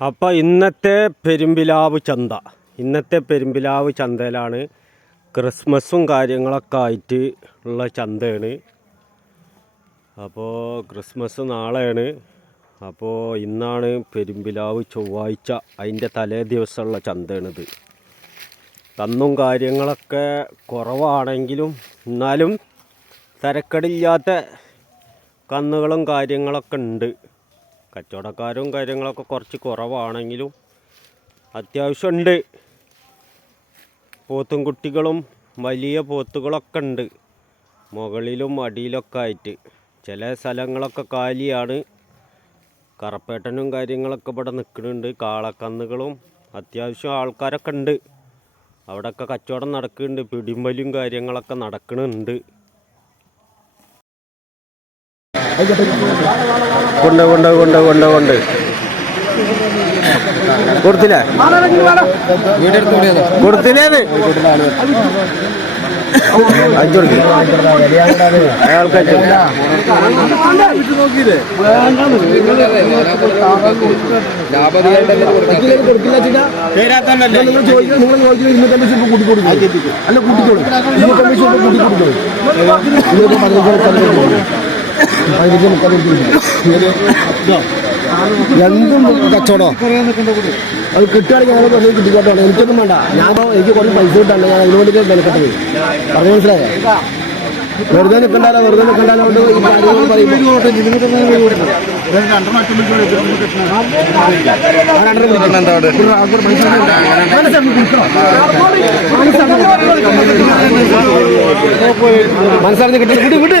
അപ്പോൾ ഇന്നത്തെ പെരുമ്പിലാവ് ചന്ത. ഇന്നത്തെ പെരുമ്പിലാവ് ചന്തയിലാണ് ക്രിസ്മസും കാര്യങ്ങളൊക്കെ ആയിട്ട് ഉള്ള ചന്തയാണ്. അപ്പോൾ ക്രിസ്മസ് നാളെയാണ്. അപ്പോൾ ഇന്നാണ് പെരുമ്പിലാവ് ചൊവ്വാഴ്ച അതിന്റെ തലേ ദിവസമുള്ള ചന്തയാണിത്. തന്നും കാര്യങ്ങളൊക്കെ കുറവാണെങ്കിലും എന്നാലും തിരക്കടില്ലാത്ത കന്നുകളും കാര്യങ്ങളൊക്കെ ഉണ്ട്. കച്ചവടക്കാരും കാര്യങ്ങളൊക്കെ കുറച്ച് കുറവാണെങ്കിലും അത്യാവശ്യം ഉണ്ട് പോത്തും കുട്ടികളും വലിയ പോത്തുകളൊക്കെ ഉണ്ട്. മുകളിലും അടിയിലൊക്കെ ആയിട്ട്. ചില സ്ഥലങ്ങളൊക്കെ കാലിയാണ്. കറപ്പേട്ടനും കാര്യങ്ങളൊക്കെ ഇവിടെ നിൽക്കുന്നുണ്ട്. കാളക്കന്നുകളും അത്യാവശ്യം ആൾക്കാരൊക്കെ ഉണ്ട്. അവിടെയൊക്കെ കച്ചവടം നടക്കുന്നുണ്ട്. പിടിമ്പലും കാര്യങ്ങളൊക്കെ നടക്കുന്നുണ്ട്. കൊണ്ട് കൊണ്ട് കൊണ്ട് കൊണ്ട് കൊണ്ട്. കൊടുത്തില്ലേ? കൊടുത്തില്ലേന്ന്? അല്ല കൂട്ടിക്കോളൂ എന്തും കച്ചവടോ. അത് കിട്ടുകയാണെങ്കിൽ കിട്ടിക്കോട്ടോ. എനിക്കൊന്നും വേണ്ട. ഞാൻ എനിക്ക് കുറച്ച് പൈസ കിട്ടാണ്ട് ഞാൻ അതിനോട് വേണ്ടി വിലക്കെട്ടത്. പറഞ്ഞു മനസ്സിലായോ? വെറുതെ നിൽക്കണ്ടാലോ വെറുതെ നിൽക്കണ്ടാലോ കൊണ്ട് ഈ കാര്യങ്ങൾ പറയുമ്പോൾ മനസ്സറിഞ്ഞ് കിട്ടി വിട്ട് വിട്ട്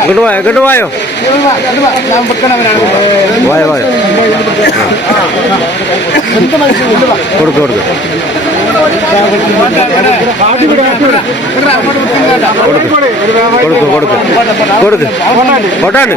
ഇങ്ങോട്ട് പോയോ ഇങ്ങോട്ട് പോയോ പോയോ പോയോ കൊടുക്ക് കൊടുക്ക്. കൊടുക്ക് കൊടുക്ക്. കൊടുക്ക്. കൊട്ടാണ്ട്.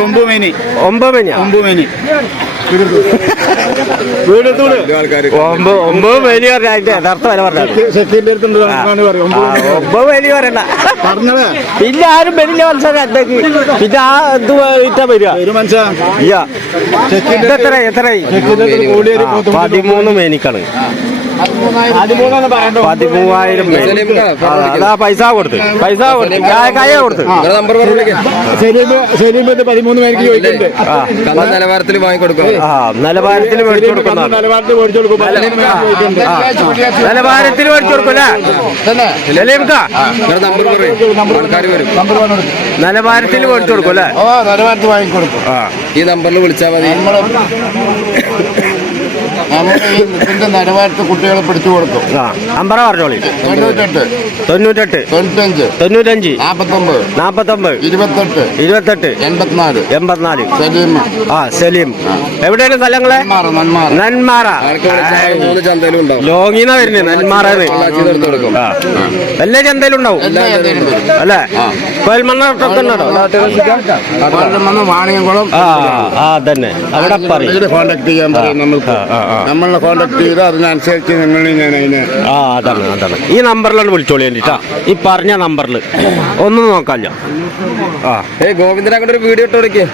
ഒമ്പത് മേനി. ഒമ്പത് മണിയാ ഒമ്പത് വലിയ പറഞ്ഞ യഥാർത്ഥ വില ആ, ഒമ്പത് വലിയ പറയണ്ട. പിന്നെ ആരും വലിയ മത്സരം അത്തേക്ക് പിന്നെ ആ ഇത് ഇട്ടാ വരിക. എത്ര എത്ര? പതിമൂന്ന് മേനിക്കാണ്. പതിമൂവായിരം അതാ, പൈസ കൊടുത്ത്. പൈസ കൊടുത്ത്. കയ- കൊടുത്ത്. പതിമൂന്ന് പേർക്ക് ചോദിക്കുന്നുണ്ട് നിലവാരത്തിൽ വാങ്ങിക്കൊടുക്കും? നിലവാരത്തിൽ മേടിച്ചു കൊടുക്കുന്ന നിലവാരത്തിൽ മേടിച്ചു കൊടുക്കും നിലവാരത്തിൽ കൊടുക്കൂലേ നമ്പർ പറയും. വരും. നിലവാരത്തിൽ മേടിച്ചു കൊടുക്കൂലേ നിലവാരത്തിൽ വാങ്ങിക്കൊടുക്കും. ഈ നമ്പറിൽ വിളിച്ചാൽ മതി. നമ്മുടെ ഈ ഇതിന്റെ നിലവാരത്തിൽ കുട്ടികളെ പിടിച്ചു കൊടുക്കും ആ അമ്പറ പറഞ്ഞോളി. തൊണ്ണൂറ്റെട്ട്. തൊണ്ണൂറ്റെട്ട്. തൊണ്ണൂറ്റഞ്ച്. തൊണ്ണൂറ്റഞ്ച്. നാൽപ്പത്തൊമ്പത് നാൽപ്പത്തൊമ്പത് ഇരുപത്തെട്ട്. ഇരുപത്തെട്ട്. എൺപത്തിനാല്. എൺപത്തിനാല്. സലീം. ആ സലീം. എവിടെയാണ് സ്ഥലങ്ങളെ? നന്മാറ നന്മാറ. നന്മാറ. ലോങ്ങിന്ന വരുന്നത് ആ എല്ലാ ചന്തയിലും ഉണ്ടാവും? അല്ലേ? വന്ന് വാണിയംകുളം. ആ ആ തന്നെ അവിടെ പറയും. കോണ്ടാക്ട് ചെയ്യാൻ പറയും നമ്മൾക്ക് ആ, ആ, ആ. നമ്മളെ കോണ്ടാക്ട് ചെയ്ത് അതിനനുസരിച്ച് നിങ്ങൾ ഞാൻ അതിനെ ആ അതാണ് അതാണ്. ഈ നമ്പറിലാണ് വിളിച്ചോളി വേണ്ടിട്ടാ ഈ പറഞ്ഞ നമ്പറിൽ ഒന്നും നോക്കാല്ല ആ. ഏ ഗോവിന്ദനെ കൊണ്ട് ഒരു വീഡിയോ ഇട്ട് കൊടുക്കേ.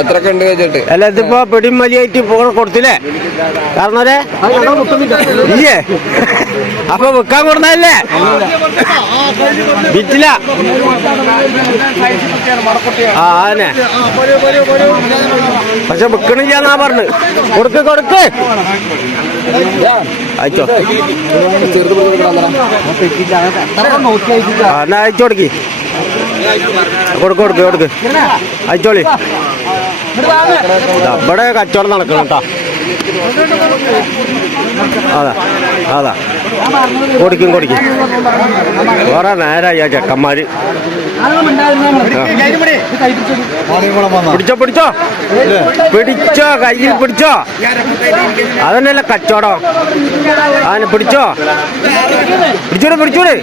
എത്രയൊക്കെ ഉണ്ട് വെച്ചിട്ട്. അല്ല ഇതിപ്പോ പിടിയും വലിയായിട്ട് കൊടുത്തില്ലേ? കാരണം ഇല്ലേ? അപ്പൊ വിൽക്കാൻ കൊടുന്നല്ലേ വിറ്റില്ല. ആ അതന്നെ. പക്ഷെ വിൽക്കണില്ലാന്നാ പറഞ്ഞു. കൊടുക്ക് കൊടുക്ക്. അയച്ചോ. എന്നാ അയച്ചു കൊടുക്കി. കൊടുക്ക് കൊടുക്ക് കൊടുക്ക്. അയച്ചോളി. ഇവിടെ കച്ചവടം നടക്കണം കേട്ടോ. അതാ അതാ. കൊടുക്കും കൊടുക്കും. വേറെ നേരായി ആ ചെക്കന്മാര്? പിടിച്ചോ പിടിച്ചോ? പിടിച്ചോ കയ്യിൽ പിടിച്ചോ? അതന്നെയല്ല കച്ചവടം. ആനെ പിടിച്ചോ? പിടിച്ചോടെ പിടിച്ചൂടെ.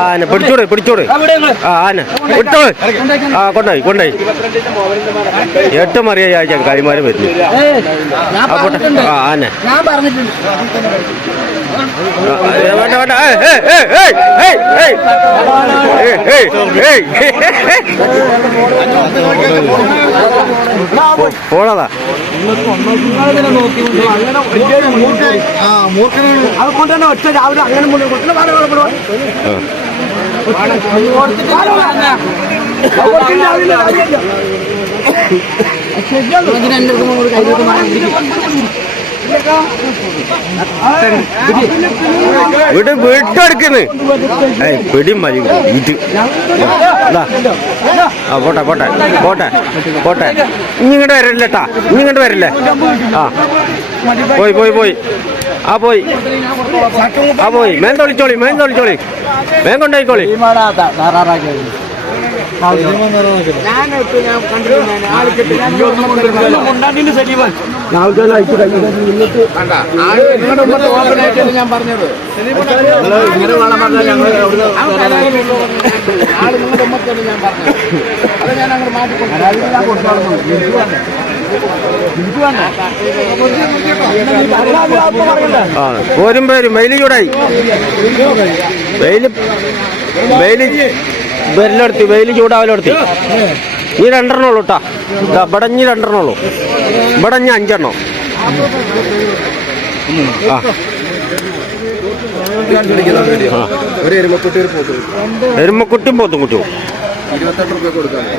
ആനെ പിടിച്ചൂടെ പിടിച്ചോടെ. ആ ആനെ. വിട്ടോളെ ആ കൊണ്ടായി കൊണ്ടായി എട്ട് മറിയായി ആ കൈമാര് വരുന്നു. ആ ആനെ. വേണ്ട വേണ്ട ഏയ്, ഏയ്, ഏയ്, ഏയ്, ഏയ്, ഏയ്. ഏയ്, ഏയ്, ഏയ്. പോ- പോളതാ അതുകൊണ്ട് തന്നെ ഒറ്റ രാവിലെ അങ്ങനെ കൊടുത്തില്ല വേറെ വേറെ വേറെ. വീട് വീട്ടടുക്കുന്ന പിടി മതി. ആ പോട്ടെ പോട്ടെ പോട്ടെ പോട്ടെ. ഇങ്ങോട്ട് വരില്ലട്ടാ ഇനി ഇങ്ങോട്ട് വരില്ലേ. ആ. പോയി പോയി പോയി. ആ പോയി. ആ പോയി. മേൻ തൊളിച്ചോളി മേൻ തൊളിച്ചോളി മേൻ കൊണ്ടുപോയിക്കോളി ഞാൻ പറഞ്ഞത് ആ പോരും പേരും വെയിൽ ചൂടായി വെയിൽ വെല്ലടുത്തി വെയിൽ ചൂടാവലെടുത്തി. ഈ രണ്ടെണ്ണം ഉള്ളു കേട്ടാ ഇവിടെ ഇനി രണ്ടെണ്ണം ഉള്ളു ഇവിടെ ഇനി അഞ്ചെണ്ണം. ആ. എരുമക്കുട്ടിയും പോത്തും കുട്ടിയും. ഇരുപത്തെട്ട് റുപ്യ കൊടുക്കാതാണ്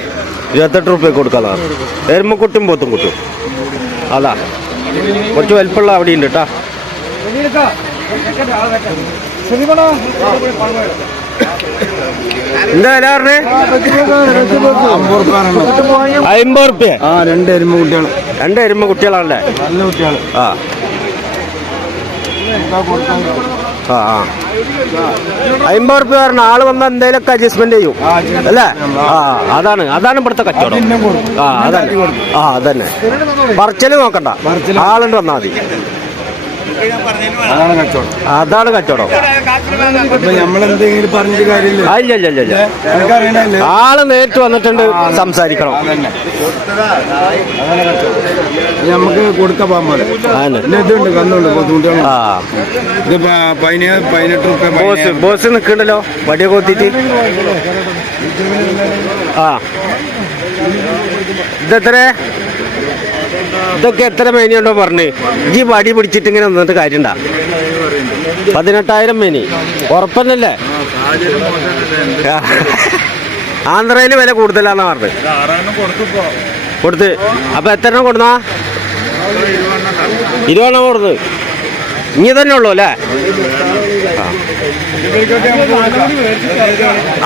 ഇരുപത്തെട്ട് റുപ്യ കൊടുക്കാതാ എരുമക്കുട്ടിയും പോത്തും കുട്ടിയും. അതാ. കുറച്ച് വലിപ്പമുള്ള അവിടെ ഉണ്ട് കേട്ടാ എന്താ വില പറഞ്ഞേ? അമ്പത് റുപ്യ ആ രണ്ട് എരുമ കുട്ടികൾ രണ്ട് എരുമ കുട്ടികളാണല്ലേ? നല്ല കുട്ടികൾ ആ. ആ ആ. അമ്പത് റുപ്യ പറഞ്ഞ ആൾ വന്ന എന്തെങ്കിലുമൊക്കെ അഡ്ജസ്റ്റ്മെന്റ് ചെയ്യും. അല്ലേ? ആ അതാണ് അതാണ് ഇവിടുത്തെ കച്ചവടം. ആ അതന്നെ. ആ അതന്നെ. പറച്ചൽ നോക്കണ്ട. ആളുണ്ട് വന്നാൽ മതി. അതാണ് കച്ചവടം. അതാണ് കച്ചവടം. നമ്മളെന്തെങ്കിലും പറഞ്ഞിട്ട് കാര്യമില്ല? ആ, ഇല്ല ഇല്ല ഇല്ല ഇല്ല. ആൾ നേരിട്ട് വന്നിട്ടുണ്ട് സംസാരിക്കണം. നമുക്ക് കൊടുക്കാൻ പോലെ ഇതുണ്ട് കന്നുണ്ട് ബുദ്ധിമുട്ടുകൾ ആ. ഇത് പതിനേഴ് പതിനെട്ട് റുപ്യ ബോസ് ബോസ് നിൽക്കണ്ടല്ലോ വടിയെ കൊത്തിട്ട് ആ. ഇതെത്ര ഇതൊക്കെ എത്ര മേനിയുണ്ടോ പറഞ്ഞ്. ഈ വടി പിടിച്ചിട്ട് ഇങ്ങനെ നിന്നിട്ട് കാര്യണ്ട പതിനെട്ടായിരം മേനി. ഉറപ്പന്നല്ലേ? ആന്ധ്രയിൽ വില കൂടുതലാന്നാ പറഞ്ഞത് കൊടുത്ത്. അപ്പൊ എത്ര എണ്ണം കൊടുന്നാ? ഇരുപതെണ്ണം കൊടുത്ത്. ഇനി തന്നെ ഉള്ളു അല്ലേ?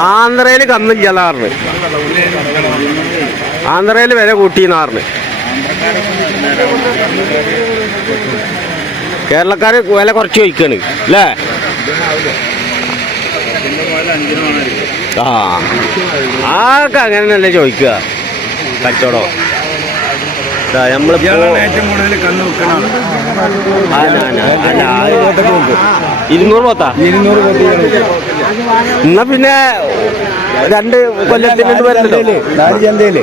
ആന്ധ്രയിൽ കന്നില്ല ആന്ധ്രയിൽ വില കൂട്ടിന്നാറിന് കേരളക്കാര് വില കുറച്ച് ചോദിക്കാണ്. അല്ലേ ആ. അങ്ങനെ അങ്ങനെയല്ലേ ചോദിക്കുക? കച്ചവടം? ഇരുന്നൂറ് പോത്താ? ഇരുന്നൂറ് എന്നാ പിന്നെ രണ്ട് കൊല്ലത്തിന് വരണ്ടല്ലേ നാല് ചന്തയിൽ.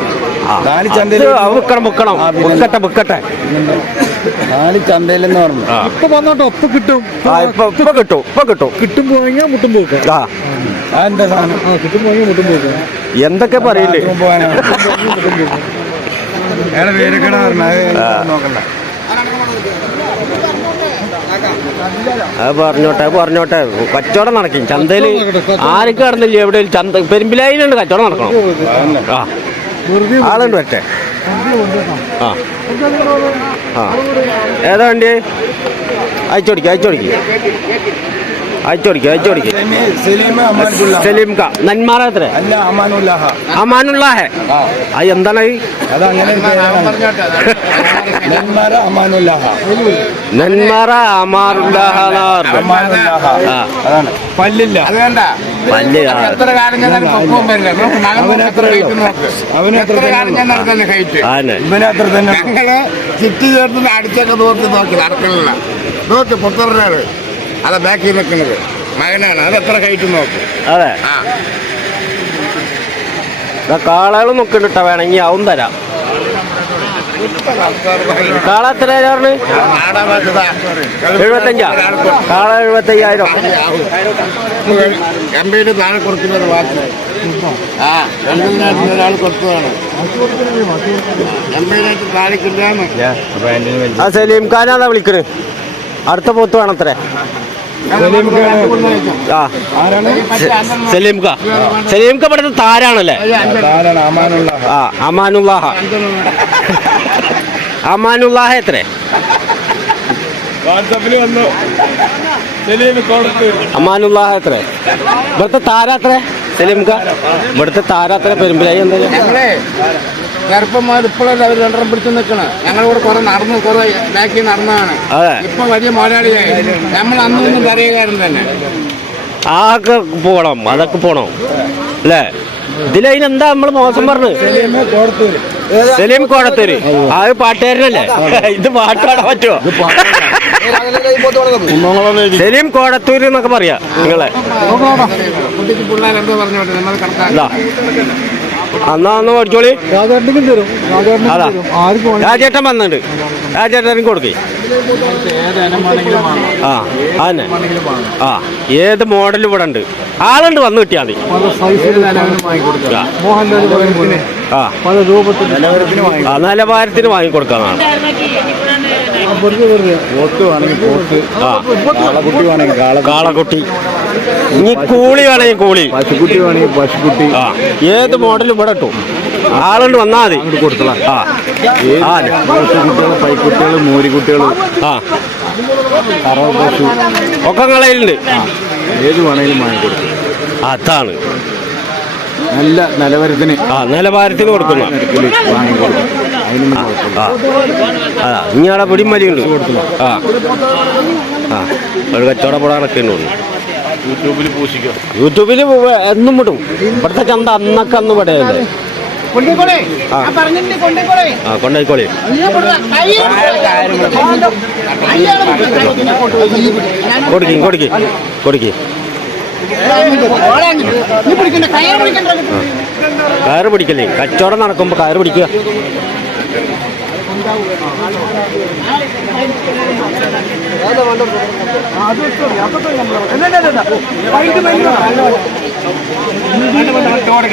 നാല് ചന്തയിലെന്ന് പറഞ്ഞു. ഇപ്പൊ വന്നോട്ടോ കിട്ടും. ആ, ഇപ്പൊ ഇപ്പൊ കിട്ടും ഇപ്പൊ കിട്ടും. കിട്ടും പോയാൽ മുട്ടും പോക്കാം. എന്താ സാധനം? കിട്ടും മുട്ടും പോക്കാം. എന്തൊക്കെ പറയില്ലേ? പേരക്കട നോക്കണ്ട. അത് പറഞ്ഞോട്ടെ പറഞ്ഞോട്ടെ. കച്ചവടം നടക്കും. ചന്തയിൽ ആരും കടന്നില്ല എവിടെ ചന്ത പെരുമ്പിലായിലുണ്ട് കച്ചവടം നടക്കണം. ആ. ആളുണ്ട് പറ്റേ ആ. ആ. ഏതാ വണ്ടി? അയച്ചോടിക്ക അയച്ചോടിക്ക. അയച്ചോടിക്കുക അയച്ചോടിക്കുക സലീം ക. നന്മാറ എത്ര? അമാനുള്ളാഹെ അത് എന്താണ്? നന്മാറ അമാറുല്ലാഹ പല്ലില്ല. അത് വേണ്ട. പല്ല് ആ. എത്ര കാലം ഞാൻ പൊക്കവും വരില്ല നോക്ക് മകൻ അവന് എത്ര ഹൈറ്റ്. നോക്ക്. എത്ര കാലം തന്നെ ഹൈറ്റ്? ആനെ ഞങ്ങൾ ചുറ്റി ചേർത്ത് അടിച്ചൊക്കെ നോക്കി നോക്കി നടക്കണില്ല നോക്ക് പുത്തറിനാണ് അതാ ബാക്കിൽ നിൽക്കുന്നത്. മകനാണ്. അത് എത്ര ഹൈറ്റ് നോക്ക്? അതെ. ആ. കാളകൾ നോക്കണ്ടിട്ട വേണമെങ്കിൽ അവൻ തരാം. കാള എത്ര പറഞ്ഞു നാടാ ഭാഷതാ. എഴുപത്തഞ്ചാ കാള എഴുപത്തയ്യായിരം എൺപതിന് താഴെ കൊടുക്കുന്നത് വാക്ക് ആ എൺപതിനായിരത്തിന് ഒരാൾ കൊടുത്തതാണ് എൺപതിനായിരത്തി താഴേക്കില്ലാന്ന് ആ സലീം ഖാനാണ് വിളിക്കുന്നത് അടുത്ത പോത്ത് വേണം ആ. സലീംക സലീം ഖാ. സലീം ഖാ ഇവിടുത്തെ താരാണല്ലേ? ആ അമാനുല്ലാഹ അമാനുല്ലാഹ എത്രേ? വാട്സാപ്പിൽ വന്നു. അമാനുല്ലാഹ എത്രേ? ഇവിടുത്തെ താര എത്രേ? സലീം ഖാ ഇവിടുത്തെ താര എത്ര? പെരുമ്പലായി എന്താ ഞങ്ങളെ ചെറുപ്പന്മാർ ഇപ്പോഴല്ല അവർ രണ്ടെണ്ണം പിടിച്ചു നിൽക്കണം ഞങ്ങളിവിടെ കുറെ നടന്നു കുറെ ബാക്കി നടന്നതാണ്. ഇപ്പൊ വലിയ മുതലാളിയായി നമ്മൾ അന്നൊന്നും പറയുകാരൻ തന്നെ. ആകെ പോണം അതൊക്കെ പോണം. അല്ലേ? ഇതിലതിനെന്താ നമ്മൾ മോശം പറഞ്ഞു? സലീം കൊടുത്തു സലീം കോടത്തൂര് അത് ഒരു പാട്ടുകാരനല്ലേ ഇത് പാട്ടാടാൻ പറ്റുമോ സലീം കോടത്തൂര് എന്നൊക്കെ പറയാ നിങ്ങളെ. അന്നാ ഒന്ന് പഠിച്ചോളി. രാജേട്ടൻ തരും. രാജേട്ടനും അതാ. രാജേട്ടൻ വന്നിട്ടുണ്ട്. രാജേട്ടനും കൊടുക്കേ. ആ അതന്നെ. ആ ഏത് മോഡൽ ഇവിടെ ഉണ്ട്? ആളുണ്ട് വന്ന് കിട്ടിയാൽ മതി. ആ, നിലവാരത്തിന് വാങ്ങിക്കൊടുക്കാന്നാണ് കാളക്കുട്ടി. ഇനി കൂളി വേണമെങ്കിൽ കൂളി. പശുക്കുട്ടി വേണമെങ്കിൽ പശുക്കുട്ടി. ആ ഏത് മോഡലും ഇവിടെ ഇട്ടു. ആളുണ്ട് വന്നാ മതി. കൊടുത്തളാം. ആ. പശുക്കുട്ടികൾ പൈക്കുട്ടികൾ മൂരിക്കുട്ടികൾ ആ. കറവ പശു. ഒക്കെ കളയിലുണ്ട് ഏത് വേണമെങ്കിലും വാങ്ങിക്കൊടുക്കും അതാണ്. നല്ല നിലവാരത്തിന്. ആ നിലവാരത്തിന് കൊടുക്കുന്നു. ആ അതാ ഇനി അവിടെ ആ. ആ ഒരു കച്ചവടപ്പെടാനൊക്കെ ഉണ്ട് യൂട്യൂബിൽ പൂശിക്കും യൂട്യൂബിൽ എന്നും വിടും ഇവിടുത്തെ ചന്ത അന്നൊക്കെ അന്ന് ആ. കൊണ്ടായിക്കോളി കൊടുക്കി കൊടുക്കി കൊടുക്കി പിടിക്കണ്ട കയറ് പിടിക്കല്ലേ കച്ചവടം നടക്കുമ്പോൾ കയറ് പിടിക്കുക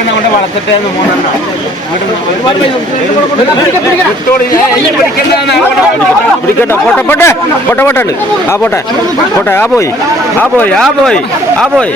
കൊണ്ട് വളർത്തിട്ടേ മൂന്നെണ്ണം പിടിക്കട്ടെ പോട്ടെ പോട്ടെ പോട്ടെ പോട്ടെ. ആ പോട്ടെ പോട്ടെ ആ പോയി ആ പോയി ആ പോയി ആ പോയി